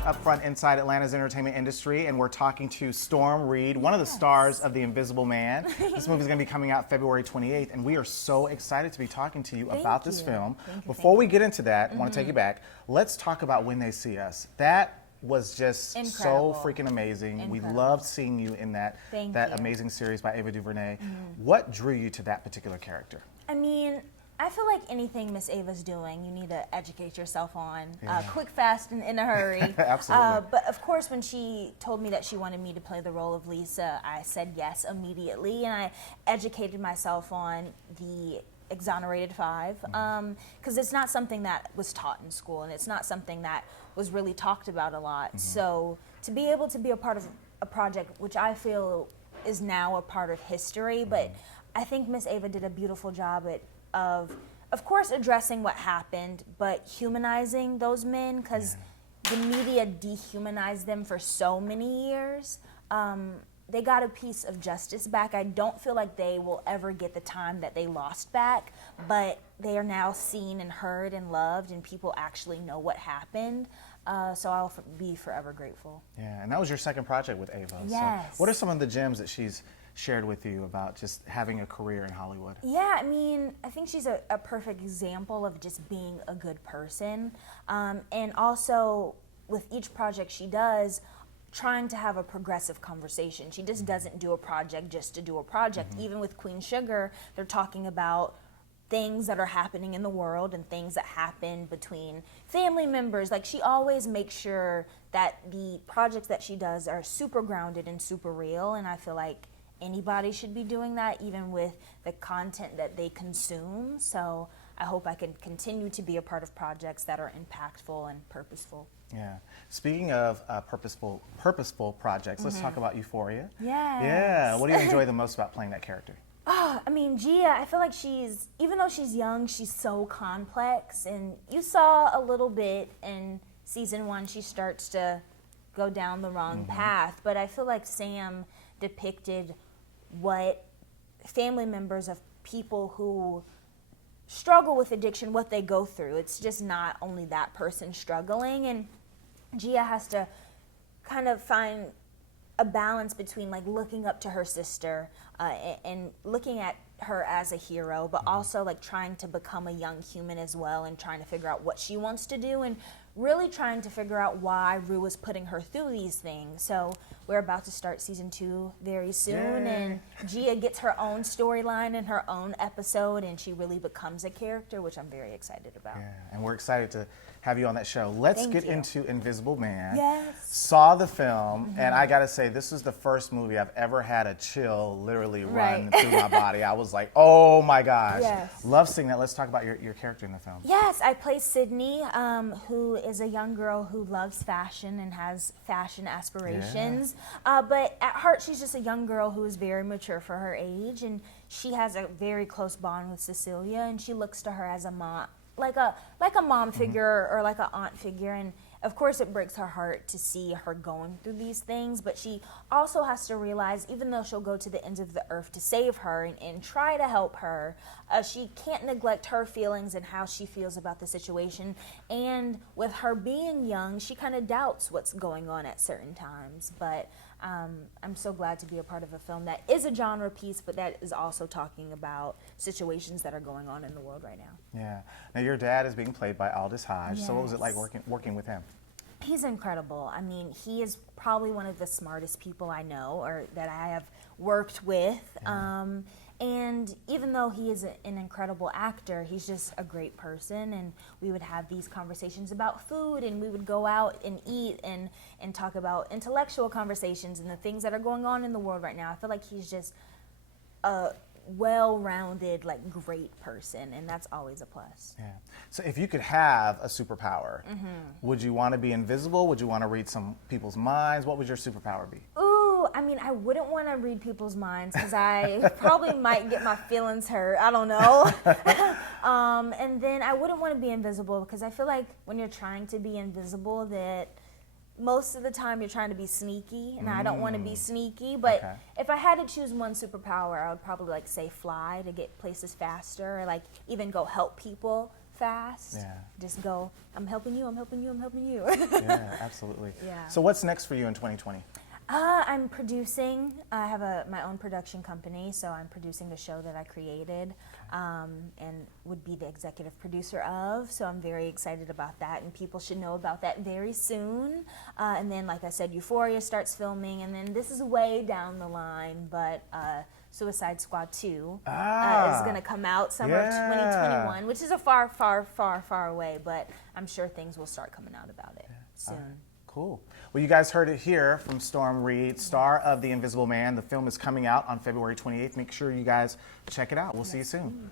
with Upfront Inside Atlanta's entertainment industry, and we're talking to Storm Reid, one of the stars of The Invisible Man. This movie is going to be coming out February 28th, and we are so excited to be talking to you about this film. Before we get into that, I want to take you back. Let's talk about When They See Us. That was just so freaking amazing. We loved seeing you in that amazing series by Ava DuVernay. What drew you to that particular character? I mean, I feel like anything Miss Ava's doing, you need to educate yourself on. Quick, fast, and in a hurry. Absolutely. But of course, when she told me that she wanted me to play the role of Lisa, I said yes immediately, and I educated myself on the Exonerated Five, because it's not something that was taught in school, and it's not something that was really talked about a lot. So to be able to be a part of a project, which I feel is now a part of history, but I think Miss Ava did a beautiful job of course, addressing what happened, but humanizing those men, because the media dehumanized them for so many years. They got a piece of justice back. I don't feel like they will ever get the time that they lost back, but they are now seen and heard and loved, and people actually know what happened. So I'll be forever grateful. Yeah, and that was your second project with Ava. Yes. So what are some of the gems that she's shared with you about just having a career in Hollywood? Yeah, I mean, I think she's a perfect example of just being a good person. And also, with each project she does, trying to have a progressive conversation. She just doesn't do a project just to do a project. Even with Queen Sugar, they're talking about things that are happening in the world and things that happen between family members. Like, she always makes sure that the projects that she does are super grounded and super real, and I feel like anybody should be doing that, even with the content that they consume. So I hope I can continue to be a part of projects that are impactful and purposeful. Yeah. Speaking of purposeful projects, let's talk about Euphoria. Yes. Yeah. What do you enjoy the most about playing that character? Oh, I mean, Gia, I feel like even though she's young, she's so complex. And you saw a little bit in season 1, she starts to go down the wrong path. But I feel like Sam depicted what family members of people who struggle with addiction, what they go through. It's just not only that person struggling, and Gia has to kind of find a balance between like looking up to her sister and looking at her as a hero, but also like trying to become a young human as well, and trying to figure out what she wants to do, and really trying to figure out why Rue is putting her through these things. So we're about to start season 2 very soon, and Gia gets her own storyline and her own episode, and she really becomes a character, which I'm very excited about. Yeah, and we're excited to have you on that show. Let's get into Invisible Man. Yes. Saw the film, and I gotta say, this is the first movie I've ever had a chill literally run through my body. I was like, oh my gosh. Yes. Love seeing that. Let's talk about your character in the film. Yes, I play Sydney, who is a young girl who loves fashion and has fashion aspirations. But at heart, she's just a young girl who is very mature for her age, and she has a very close bond with Cecilia, and she looks to her as a mom, like a mom figure or like an aunt figure. And of course, it breaks her heart to see her going through these things, but she also has to realize, even though she'll go to the ends of the earth to save her and try to help her, she can't neglect her feelings and how she feels about the situation. And with her being young, she kind of doubts what's going on at certain times. But I'm so glad to be a part of a film that is a genre piece, but that is also talking about situations that are going on in the world right now. Yeah. Now, your dad is being played by Aldous Hodge. So what was it like working with him? He's incredible. I mean, he is probably one of the smartest people I know or that I have worked with. And even though he is an incredible actor, he's just a great person. And we would have these conversations about food, and we would go out and eat and talk about intellectual conversations and the things that are going on in the world right now. I feel like he's just a well-rounded, like, great person, and that's always a plus. Yeah. So if you could have a superpower, would you want to be invisible? Would you want to read some people's minds? What would your superpower be? Ooh, I mean, I wouldn't want to read people's minds because I probably might get my feelings hurt. I don't know. And then I wouldn't want to be invisible because I feel like when you're trying to be invisible that most of the time you're trying to be sneaky, and I don't want to be sneaky, but if I had to choose one superpower, I would probably like say fly to get places faster, or like even go help people fast. Yeah. Just go, I'm helping you, I'm helping you, I'm helping you. Yeah, absolutely. Yeah. So what's next for you in 2020? I'm producing. I have my own production company, so I'm producing a show that I created and would be the executive producer of. So I'm very excited about that, and people should know about that very soon. And then, like I said, Euphoria starts filming, and then this is way down the line, but Suicide Squad 2 is going to come out summer of 2021, which is a far, far, far, far away, but I'm sure things will start coming out about it soon. Cool. Well, you guys heard it here from Storm Reid, star of The Invisible Man. The film is coming out on February 28th. Make sure you guys check it out. We'll see you soon.